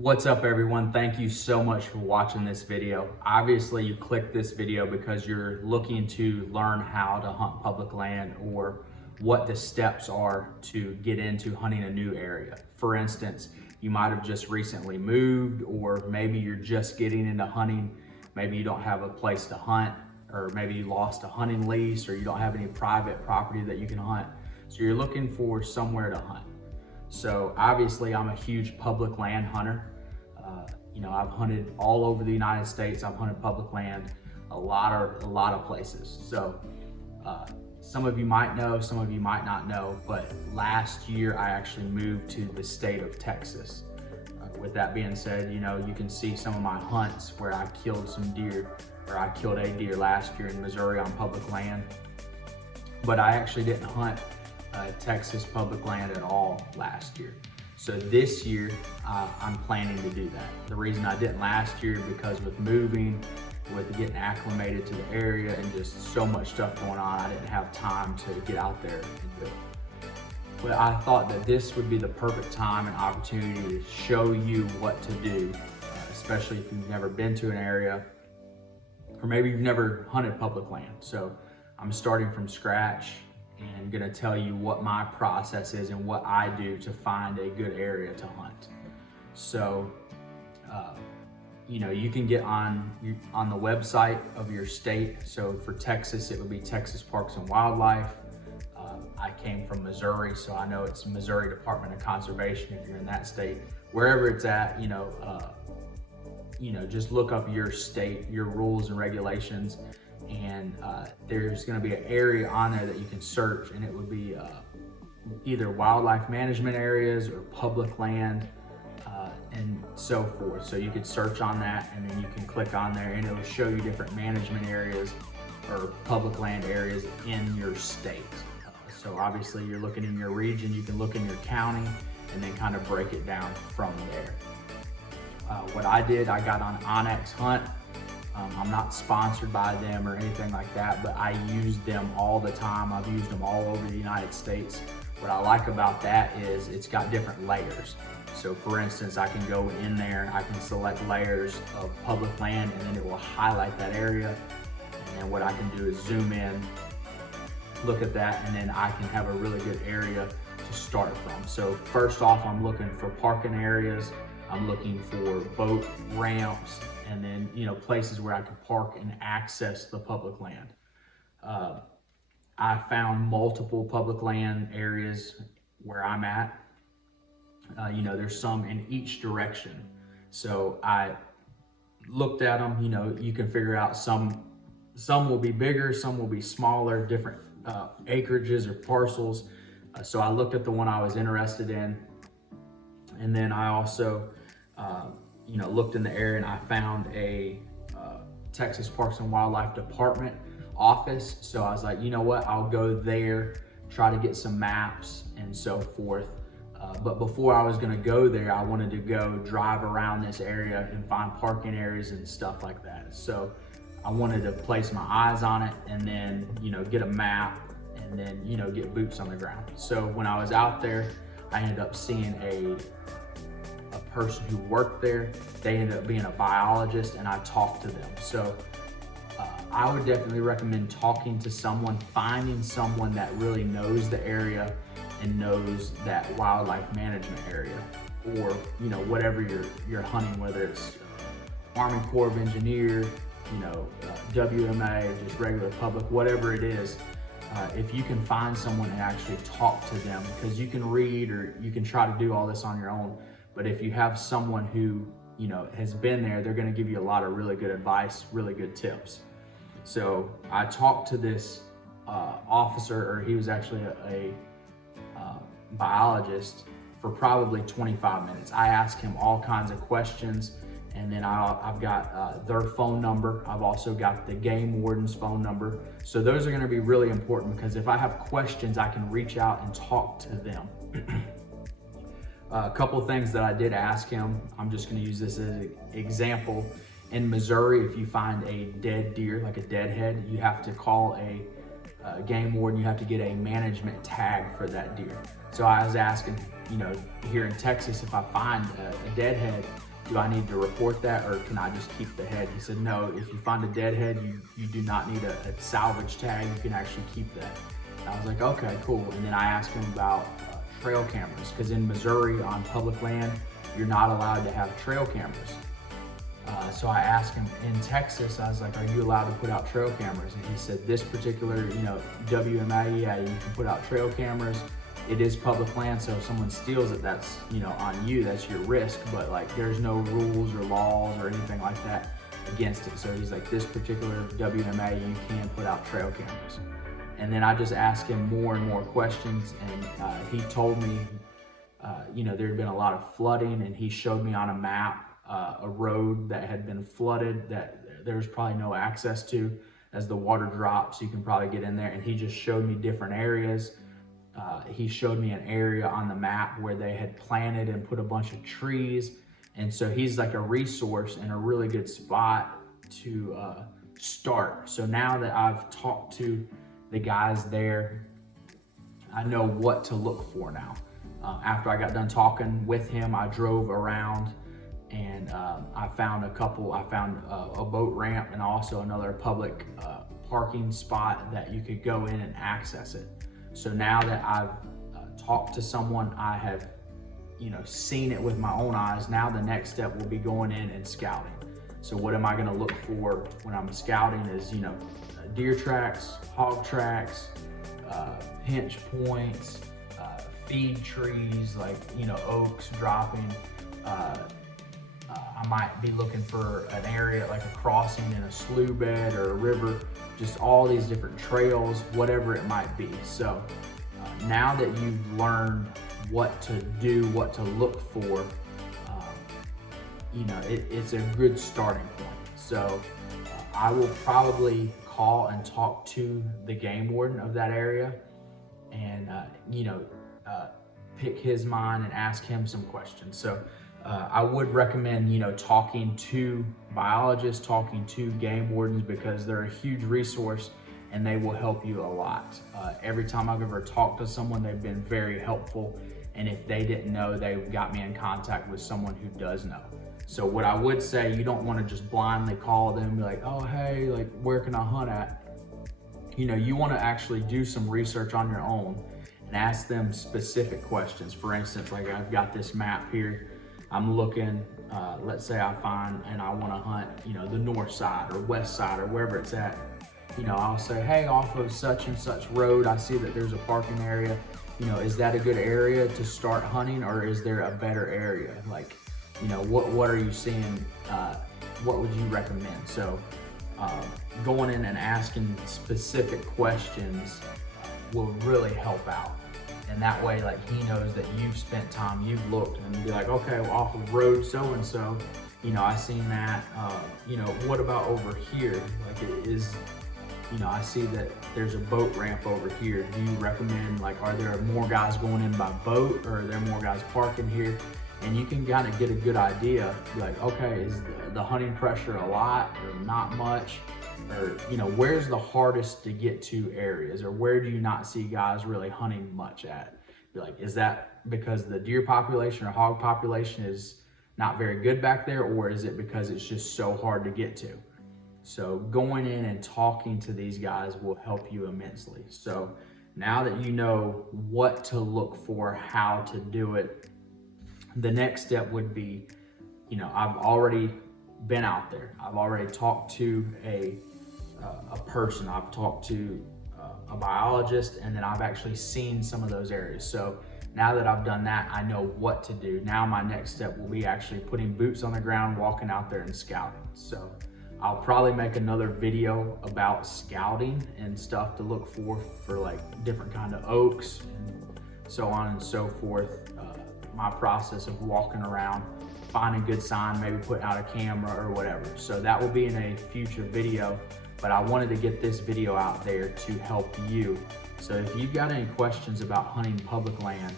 What's up everyone? Thank you so much for watching this video. Obviously you clicked this video because you're looking to learn how to hunt public land or what the steps are to get into hunting a new area. For instance, you might have just recently moved, or maybe you're just getting into hunting. Maybe you don't have a place to hunt, or maybe you lost a hunting lease, or you don't have any private property that you can hunt. So you're looking for somewhere to hunt. So obviously I'm a huge public land hunter. I've hunted all over the United States. I've hunted public land a lot of places. So some of you might know, some of you might not know, but last year I actually moved to the state of Texas. With that being said, you can see some of my hunts where I killed some deer, or I killed a deer last year in Missouri on public land. But I actually didn't hunt Texas public land at all last year. So this year, I'm planning to do that. The reason I didn't last year, because with moving, with getting acclimated to the area and just so much stuff going on, I didn't have time to get out there and do it. But I thought that this would be the perfect time and opportunity to show you what to do, especially if you've never been to an area, or maybe you've never hunted public land. So I'm starting from scratch and gonna tell you what my process is and what I do to find a good area to hunt. So, you can get on the website of your state. So for Texas, it would be Texas Parks and Wildlife. I came from Missouri, so I know it's Missouri Department of Conservation if you're in that state. Wherever it's at, just look up your state, your rules and regulations, and there's going to be an area on there that you can search, and it would be either wildlife management areas or public land and so forth. So you could search on that, and then you can click on there and it'll show you different management areas or public land areas in your state. So obviously you're looking in your region, you can look in your county and then kind of break it down from there. What I did, I got on Onx Hunt. I'm not sponsored by them or anything like that, but I use them all the time. I've used them all over the United States. What I like about that is it's got different layers. So for instance, I can go in there, I can select layers of public land, and then it will highlight that area. And then what I can do is zoom in, look at that, and then I can have a really good area to start from. So first off, I'm looking for parking areas. I'm looking for boat ramps, and then places where I can park and access the public land. I found multiple public land areas where I'm at. There's some in each direction. So I looked at them. You can figure out some will be bigger, some will be smaller, different acreages or parcels. So I looked at the one I was interested in, and then I also looked in the area, and I found a Texas Parks and Wildlife Department office. So I was like, you know what, I'll go there, try to get some maps and so forth. But before I was gonna go there, I wanted to go drive around this area and find parking areas and stuff like that. So I wanted to place my eyes on it, and then, get a map, and then, get boots on the ground. So when I was out there, I ended up seeing a person who worked there. They ended up being a biologist, and I talked to them. So I would definitely recommend talking to someone, finding someone that really knows the area and knows that wildlife management area, or whatever you're hunting, whether it's Army Corps of Engineers, WMA, just regular public, whatever it is. If you can find someone and actually talk to them, because you can read or you can try to do all this on your own, but if you have someone who has been there, they're going to give you a lot of really good advice, really good tips. So I talked to this officer, or he was actually a biologist, for probably 25 minutes. I asked him all kinds of questions, and then I've got their phone number. I've also got the game warden's phone number. So those are going to be really important, because if I have questions, I can reach out and talk to them. A couple of things that I did ask him, I'm just going to use this as an example. In Missouri, if you find a dead deer, like a deadhead, you have to call a game warden. You have to get a management tag for that deer. So I was asking, here in Texas, if I find a deadhead, do I need to report that or can I just keep the head? He said, no, if you find a dead head, you do not need a salvage tag. You can actually keep that. And I was like, okay, cool. And then I asked him about trail cameras, because in Missouri on public land, you're not allowed to have trail cameras. So I asked him, in Texas, I was like, are you allowed to put out trail cameras? And he said, this particular, WMA, yeah, you can put out trail cameras. It is public land, so if someone steals it, that's, on you, that's your risk, but like there's no rules or laws or anything like that against it. So he's like, this particular WMA, you can put out trail cameras. And then I just asked him more and more questions, and he told me, there had been a lot of flooding, and he showed me on a map a road that had been flooded that there's probably no access to. As the water drops, you can probably get in there, and he just showed me different areas. He showed me an area on the map where they had planted and put a bunch of trees. And so he's like a resource and a really good spot to start. So now that I've talked to the guys there, I know what to look for now. After I got done talking with him, I drove around and I found a boat ramp and also another public parking spot that you could go in and access it. So now that I've talked to someone, I have, seen it with my own eyes. Now the next step will be going in and scouting. So what am I gonna look for when I'm scouting is, deer tracks, hog tracks, pinch points, feed trees, like, oaks dropping. I might be looking for an area like a crossing in a slough bed or a river, just all these different trails, whatever it might be. So now that you've learned what to do, what to look for, it's a good starting point. So I will probably call and talk to the game warden of that area and, pick his mind and ask him some questions. So I would recommend, talking to biologists, talking to game wardens, because they're a huge resource and they will help you a lot. Every time I've ever talked to someone, they've been very helpful. And if they didn't know, they got me in contact with someone who does know. So what I would say, you don't want to just blindly call them and be like, oh, hey, like, where can I hunt at? You want to actually do some research on your own and ask them specific questions. For instance, like I've got this map here. I'm looking, let's say I find and I want to hunt, the north side or west side or wherever it's at. I'll say, hey, off of such and such road, I see that there's a parking area. Is that a good area to start hunting, or is there a better area? Like, what are you seeing? What would you recommend? So going in and asking specific questions will really help out. And that way, like, he knows that you've spent time, you've looked, and be like, okay, well, off of road so-and-so, I seen that, what about over here? Like, it is, I see that there's a boat ramp over here. Do you recommend, like, are there more guys going in by boat, or are there more guys parking here? And you can kind of get a good idea, be like, okay, is the hunting pressure a lot or not much? Or, where's the hardest to get to areas, or where do you not see guys really hunting much at? Be like, is that because the deer population or hog population is not very good back there, or is it because it's just so hard to get to? So going in and talking to these guys will help you immensely. So now that you know what to look for, how to do it, the next step would be, I've already been out there. I've already talked to a person. I've talked to a biologist, and then I've actually seen some of those areas. So now that I've done that, I know what to do. Now my next step will be actually putting boots on the ground, walking out there and scouting. So I'll probably make another video about scouting and stuff to look for like different kind of oaks and so on and so forth. My process of walking around, finding good sign, maybe putting out a camera or whatever. So that will be in a future video, but I wanted to get this video out there to help you. So if you've got any questions about hunting public land,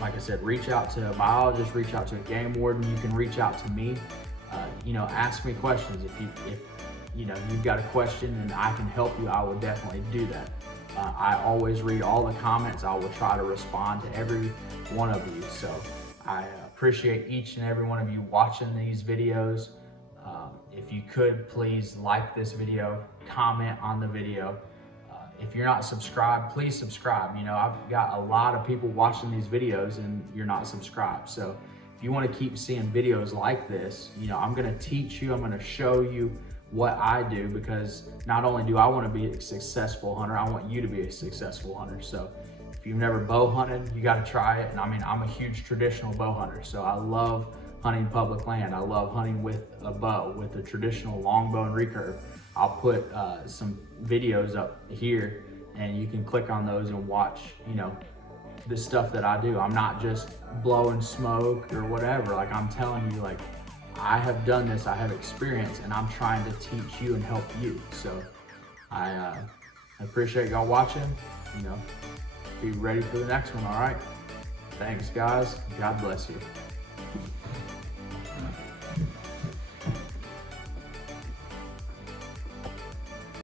like I said, reach out to a biologist, reach out to a game warden. You can reach out to me. Ask me questions. If you've got a question and I can help you, I will definitely do that. I always read all the comments. I will try to respond to every one of you. So I appreciate each and every one of you watching these videos. If you could, please like this video, comment on the video. If you're not subscribed, please subscribe. You know, I've got a lot of people watching these videos and you're not subscribed. So if you want to keep seeing videos like this, you know, I'm going to teach you, I'm going to show you what I do, because not only do I want to be a successful hunter, I want you to be a successful hunter. So if you've never bow hunted, you got to try it. And I mean, I'm a huge traditional bow hunter, so I love hunting public land. I love hunting with a bow, with a traditional longbow and recurve. I'll put some videos up here and you can click on those and watch, you know, the stuff that I do. I'm not just blowing smoke or whatever. Like, I'm telling you, like, I have done this, I have experience, and I'm trying to teach you and help you. So I appreciate y'all watching. You know, be ready for the next one, all right? Thanks, guys. God bless you.